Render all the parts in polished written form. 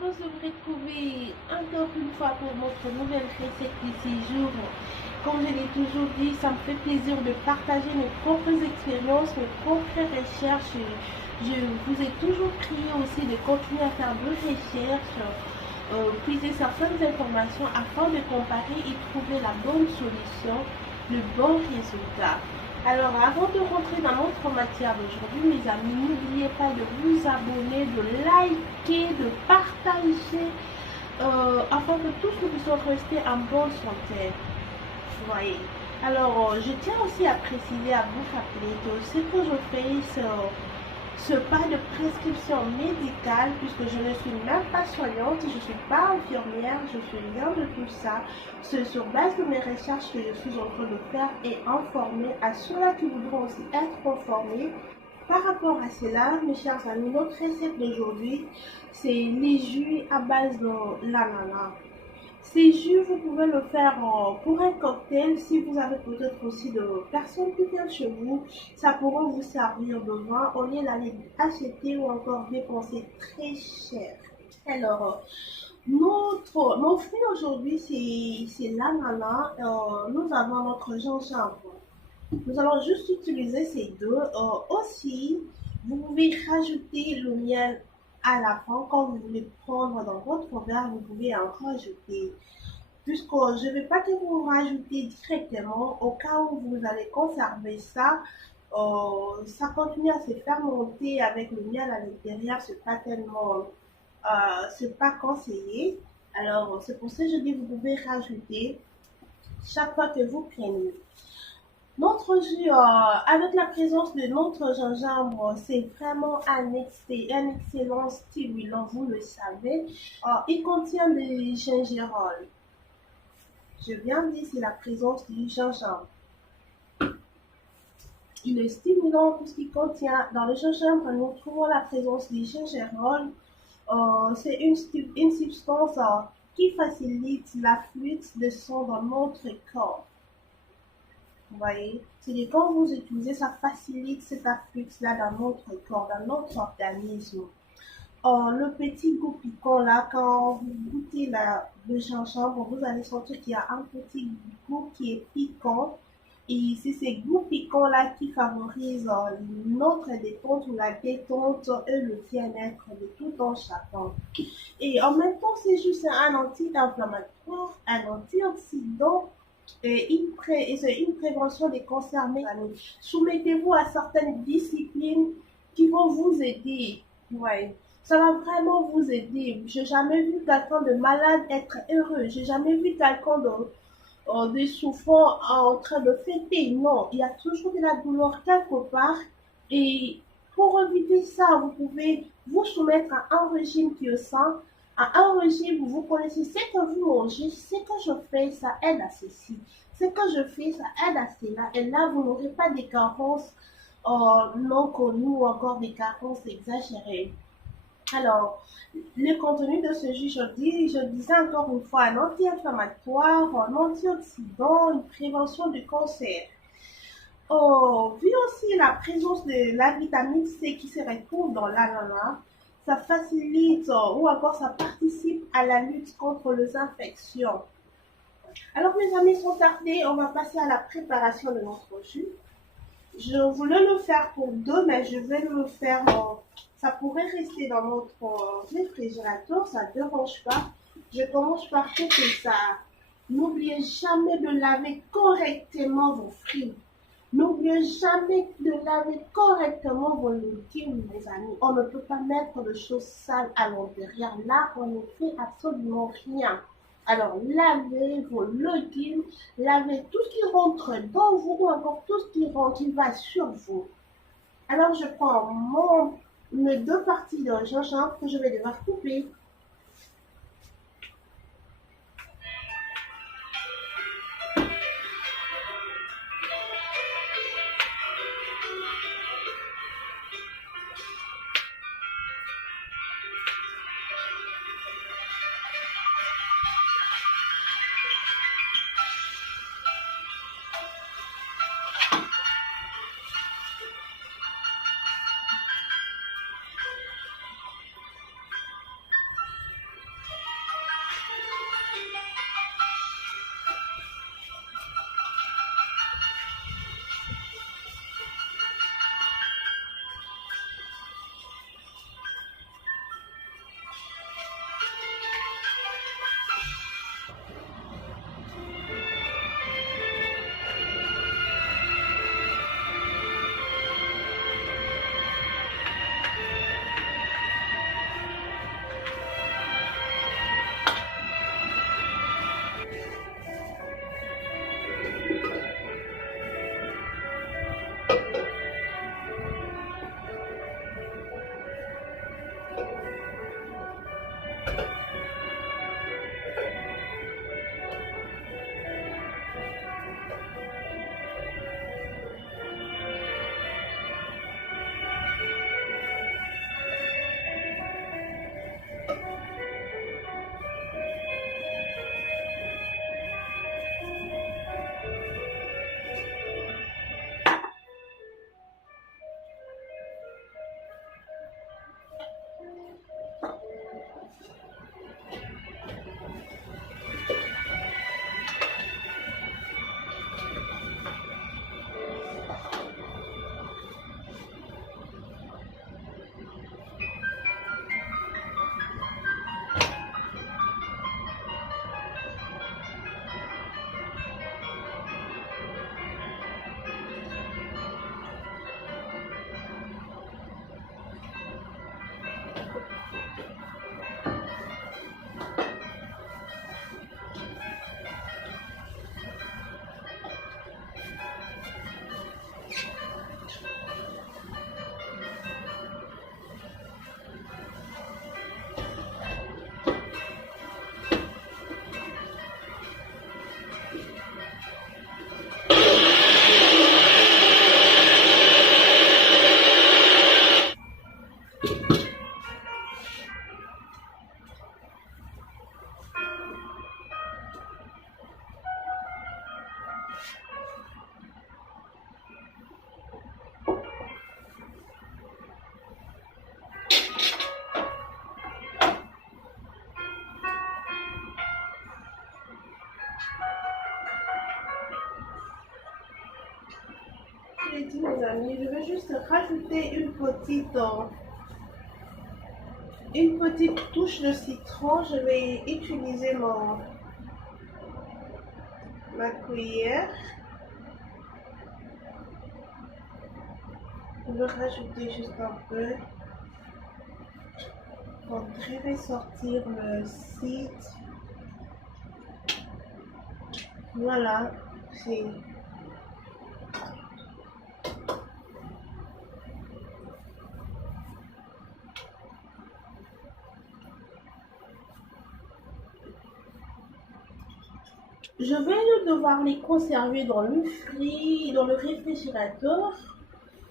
heureuse de vous retrouver encore une fois pour notre nouvelle recette du séjour. Comme je l'ai toujours dit, ça me fait plaisir de partager mes propres expériences, mes propres recherches. Je vous ai toujours prié aussi de continuer à faire vos recherches, puiser certaines informations afin de comparer et trouver la bonne solution, le bon résultat. Alors, avant de rentrer dans notre matière d'aujourd'hui, mes amis, n'oubliez pas de vous abonner, de liker, de partager, afin que tous nous puissions rester en bonne santé. Vous voyez. Alors, je tiens aussi à préciser, à vous rappeler que ce que je fais, ce pas de prescription médicale, puisque je ne suis même pas soignante, je ne suis pas infirmière, je suis rien de tout ça. C'est sur base de mes recherches que je suis en train de faire et informer à ceux-là qui voudront aussi être informés. Par rapport à cela, mes chers amis, notre recette d'aujourd'hui, c'est les jus à base de l'ananas. Ces jus, vous pouvez le faire pour un cocktail. Si vous avez peut-être aussi de personnes qui viennent chez vous, ça pourra vous servir de vin au lieu d'aller acheter ou encore dépenser très cher. Alors, mon fruit aujourd'hui, c'est l'ananas. Nous avons notre gingembre. Nous allons juste utiliser ces deux. Aussi, vous pouvez rajouter le miel à la fin. Quand vous voulez prendre dans votre verre, vous pouvez en rajouter. Puisque je ne vais pas que vous rajoutez directement, au cas où vous allez conserver ça, ça continue à se fermenter avec le miel à l'intérieur, c'est pas tellement, c'est pas conseillé. Alors, c'est pour ça que je dis vous pouvez rajouter chaque fois que vous prenez. Notre jus, avec la présence de notre gingembre, c'est vraiment un excellent stimulant, vous le savez. Il contient des gingerol. Je viens de dire, c'est la présence du gingembre. Il est stimulant puisqu'il contient, dans le gingembre, nous trouvons la présence du gingerol. C'est une substance qui facilite l'afflux de sang dans notre corps. Vous voyez, c'est que quand vous utilisez, ça facilite cet afflux-là dans notre corps, dans notre organisme. Le petit goût piquant là, quand vous goûtez le gingembre, vous allez sentir qu'il y a un petit goût qui est piquant. Et c'est ces goûts piquants là qui favorisent notre détente ou la détente et le bien-être de tout un chacun. Et en même temps, c'est juste un anti-inflammatoire, un antioxydant et c'est une prévention des cancers mécaniques. Soumettez-vous à certaines disciplines qui vont vous aider. Ouais. Ça va vraiment vous aider. J'ai jamais vu quelqu'un de malade être heureux. J'ai jamais vu quelqu'un de souffrant en train de fêter. Non, il y a toujours de la douleur quelque part. Et pour éviter ça, vous pouvez vous soumettre à un régime qui est sain, à un régime où vous connaissez ce que vous mangez, ce que je fais, ça aide à ceci. Ce que je fais, ça aide à cela. Et là, vous n'aurez pas des carences non connues ou encore des carences exagérées. Alors, le contenu de ce jus, je disais encore une fois, un anti-inflammatoire, un antioxydant, une prévention du cancer. Vu aussi la présence de la vitamine C qui se retrouve dans l'ananas, ça facilite ou encore ça participe à la lutte contre les infections. Alors mes amis, sans tarder, on va passer à la préparation de notre jus. Je voulais le faire pour deux, mais je vais le faire, ça pourrait rester dans notre réfrigérateur, ça ne dérange pas. Je commence par couper ça. N'oubliez jamais de laver correctement vos fruits. N'oubliez jamais de laver correctement vos légumes, mes amis. On ne peut pas mettre de choses sales à l'intérieur. Là, on ne fait absolument rien. Alors, lavez vos légumes, lavez tout ce qui rentre dans vous ou encore tout ce qui va sur vous. Alors, je prends mes deux parties de gingembre que je vais devoir couper. l'ai dit, mes amis, je vais juste rajouter une petite touche de citron. Je vais utiliser ma cuillère. Je vais rajouter juste un peu pour très ressortir le cidre. Voilà, c'est... Je vais devoir les conserver dans dans le réfrigérateur.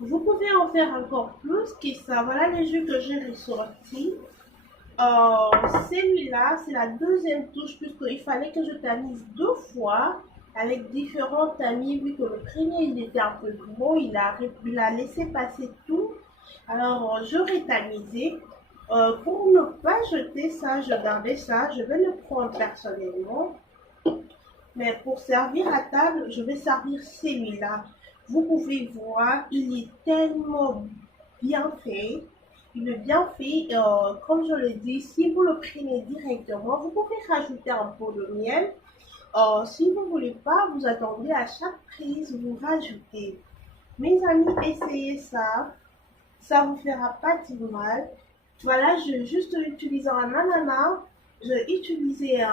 Vous pouvez en faire encore plus que ça. Voilà les jus que j'ai ressortis. Celui-là, c'est la deuxième touche puisqu'il fallait que je tamise deux fois avec différents tamis. Vu que le premier, il était un peu gros, il a laissé passer tout. Alors, je vais tamiser. Pour ne pas jeter ça, je gardais ça. Je vais le prendre personnellement. Mais pour servir à table, je vais servir celui-là. Vous pouvez voir, il est tellement bien fait. Il est bien fait, comme je le dis, si vous le prenez directement, vous pouvez rajouter un pot de miel. Si vous ne voulez pas, vous attendez à chaque prise, vous rajoutez. Mes amis, essayez ça. Ça ne vous fera pas du mal. Voilà, je juste utilisé un ananas. J'ai utilisé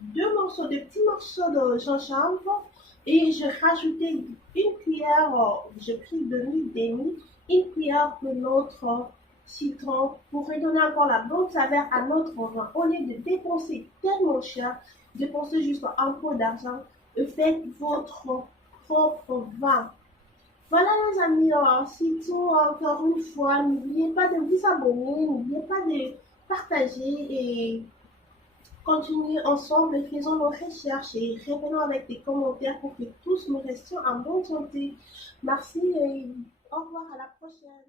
deux petits morceaux de gingembre et j'ai rajouté une cuillère, j'ai pris demi, une cuillère de notre citron pour redonner encore la bonne saveur à notre vin. Au lieu de dépenser tellement cher, dépensez juste un peu d'argent et faites votre propre vin. Voilà les amis, surtout encore une fois, n'oubliez pas de vous abonner, n'oubliez pas de partager et continuer ensemble et faisons nos recherches et revenons avec des commentaires pour que tous nous restions en bonne santé. Merci et au revoir à la prochaine.